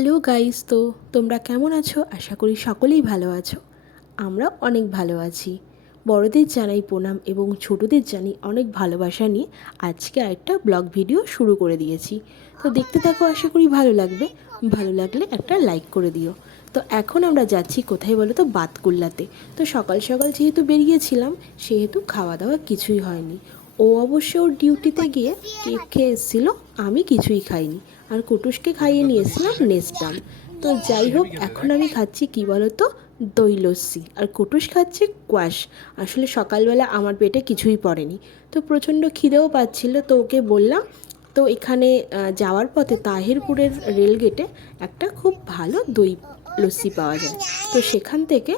Hello guys, তো তোমরা কেমন আছো? আশা করি সকলেই ভালো আছো। আমরা অনেক ভালো আছি। বড়দের জানাই প্রণাম এবং ছোটদের জানি অনেক ভালোবাসা নিয়ে আজকে আরেকটা ব্লগ ভিডিও শুরু করে দিয়েছি। তো দেখতে থাকো, আশা করি ভালো লাগবে। ভালো লাগলে একটা লাইক করে দিও। তো এখন আমরা যাচ্ছি কোথায় বলো তো? বাতকুল্লাতে। তো সকাল সকাল যেহেতু বেরিয়েছিলাম, সেহেতু খাওয়া দাওয়া কিছুই হয়নি। ও অবশ্য ওর ডিউটিতে গিয়ে কেক খেয়ে এসেছিল, আমি কিছুই খাইনি। আর কুটুসকে খাইয়ে নিয়ে এসেছিলাম নেস্টাম তো যাই হোক, এখন আমি খাচ্ছি কি বলো তো দই লস্যি আর কুটুস খাচ্ছে কোয়াশ আসলে সকালবেলা আমার পেটে কিছুই পড়েনি। তো প্রচণ্ড খিদেও পাচ্ছিল, তো ওকে বললাম, তো এখানে যাওয়ার পথে তাহিরপুরের রেলগেটে একটা খুব ভালো দই লস্যি পাওয়া যায়। তো সেখান থেকে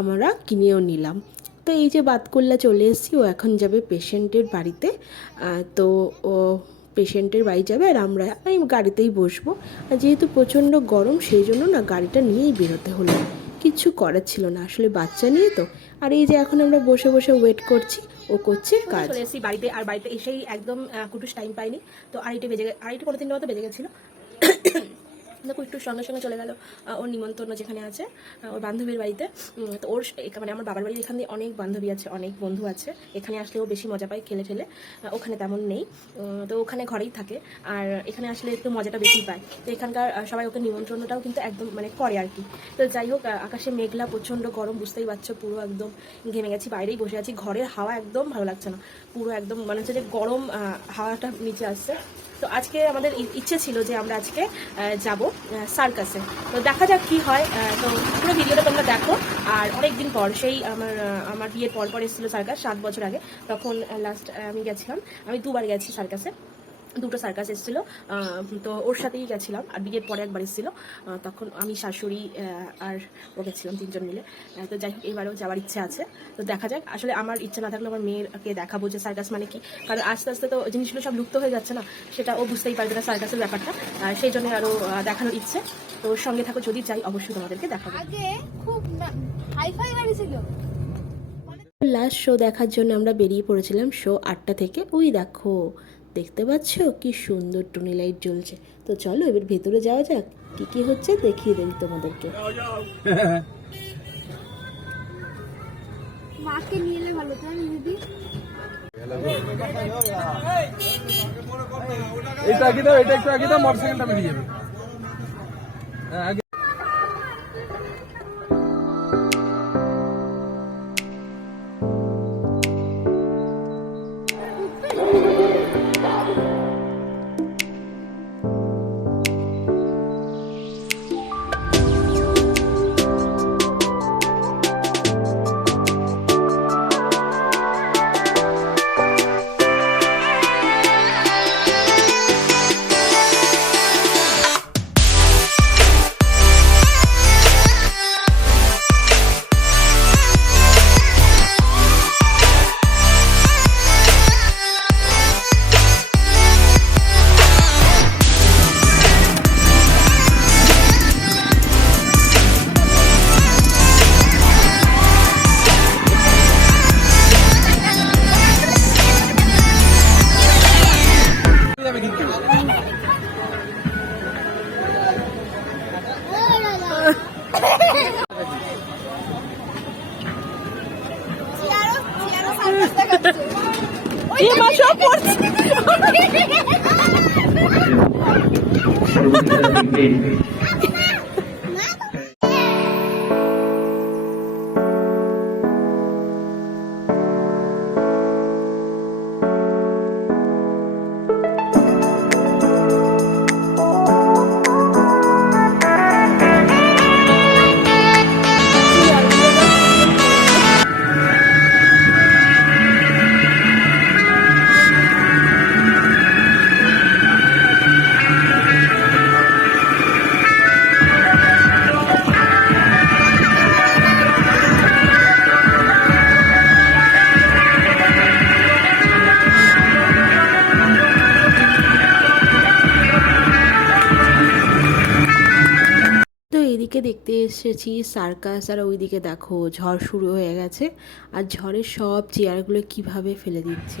আমরা কিনেও নিলাম। তো এই যে বাতকুল্লা চলে এসেছি, ও এখন যাবে পেশেন্টের বাড়িতে। তো ও পেশেন্টের বাড়ি যাবে আর আমরা এই গাড়িতেই বসবো। আর যেহেতু প্রচণ্ড গরম সেই জন্য না গাড়িটা নিয়েই বেরোতে হলো। কিছু করার ছিল না আসলে বাচ্চা নিয়ে তো। আর এই যে এখন আমরা বসে বসে ওয়েট করছি ও করছে কাজ। চলে এসেছি বাড়িতে আর বাড়িতে এসেই একদম কুটুস টাইম পাইনি। তো আড়াইটে বেজে গে- আড়াইটে কোনো তিনটে মতো বেজে গেছিল। দেখো, একটু সঙ্গে সঙ্গে চলে গেল ওর নিমন্ত্রণ যেখানে আছে ওর বান্ধবীর বাড়িতে। তো ওর মানে আমার বাবার বাড়ির এখানে অনেক বান্ধবী আছে, অনেক বন্ধু আছে। এখানে আসলে ও বেশি মজা পায় খেলে ঠেলে ওখানে তেমন নেই। তো ওখানে ঘরেই থাকে, আর এখানে আসলে একটু মজাটা বেশি পায়। তো এখানকার সবাই ওকে নিমন্ত্রণটাও কিন্তু একদম মানে করে আর কি। তো যাই হোক আকাশে মেঘলা, প্রচণ্ড গরম, বুঝতেই পারছ, পুরো একদম ঘেমে গেছি, বাইরেই বসে আছি। ঘরের হাওয়া একদম ভালো লাগছে না। পুরো একদম মানে হচ্ছে যে গরম হাওয়াটা নিচে আসছে। তো আজকে আমাদের ইচ্ছে ছিল যে আমরা আজকে যাব সার্কাসে তো দেখা যাক কি হয় তো পুরো ভিডিওটা তোমরা দেখো। আর অনেকদিন পর, সেই আমার আমার বিয়ের পর পর এসেছিল সার্কাস সাত বছর আগে। তখন লাস্ট আমি গেছিলাম, আমি দুবার গেছি সার্কাসে দুটো সার্কাস এসেছিল তো ওর সাথেই গেছিলাম আর বিয়ের পরে একবার এসেছিল তখন আমি শাশুড়ি আর ও গেছিলাম তিনজন মিলে তো যাই হোক এবারেও যাওয়ার ইচ্ছে আছে তো দেখা যাক আসলে আমার ইচ্ছে না থাকলে আমার মেয়েকে দেখাবো যে সার্কাস মানে কি কারণ আস্তে আস্তে তো জিনিসগুলো সব লুপ্ত হয়ে যাচ্ছে না সেটা ও বুঝতেই পারবে না সার্কাসের ব্যাপারটা আর সেই জন্য আরও দেখানোর ইচ্ছে তো ওর সঙ্গে থাকো যদি চাই অবশ্যই তোমাদেরকে দেখাবো। আগে খুব হাই ফাই বাড়ি ছিল। লাস্ট শো দেখার জন্য আমরা বেরিয়ে পড়েছিলাম শো আটটা থেকে ওই দেখো দেখতে পাচ্ছ? কি সুন্দর টুনি লাইট জ্বলছে। তো চলো এবার ভেতরে যাওয়া যাক। কি কি হচ্ছে দেখিয়ে দেই তোমাদেরকে। মাকে নিয়ে এলে ভালো তাই দিদি? এটা আগে দাও এটা একটু আগে দাও মোটরসাইকেলটা বেরিয়ে যাবে। যাবে কিন্তু। চিয়ারও এদিকে দেখতে এসেছি সার্কাস আর ওইদিকে দেখো ঝড় শুরু হয়ে গেছে আর ঝড়ের সব চেয়ারগুলো কীভাবে ফেলে দিচ্ছে।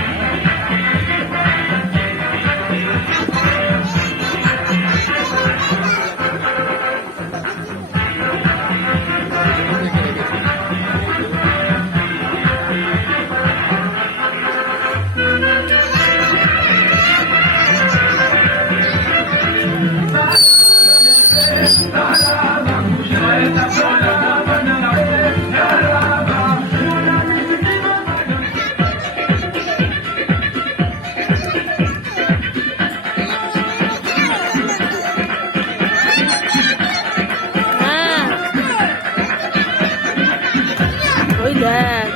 দেখ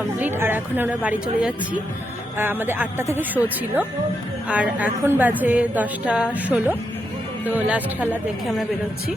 কমপ্লিট আর এখন আমরা বাড়ি চলে যাচ্ছি। আমাদের আটটা থেকে শো ছিল, আর এখন বাজে দশটা ষোলো। তো লাস্ট খেলা দেখে আমরা বেরোচ্ছি।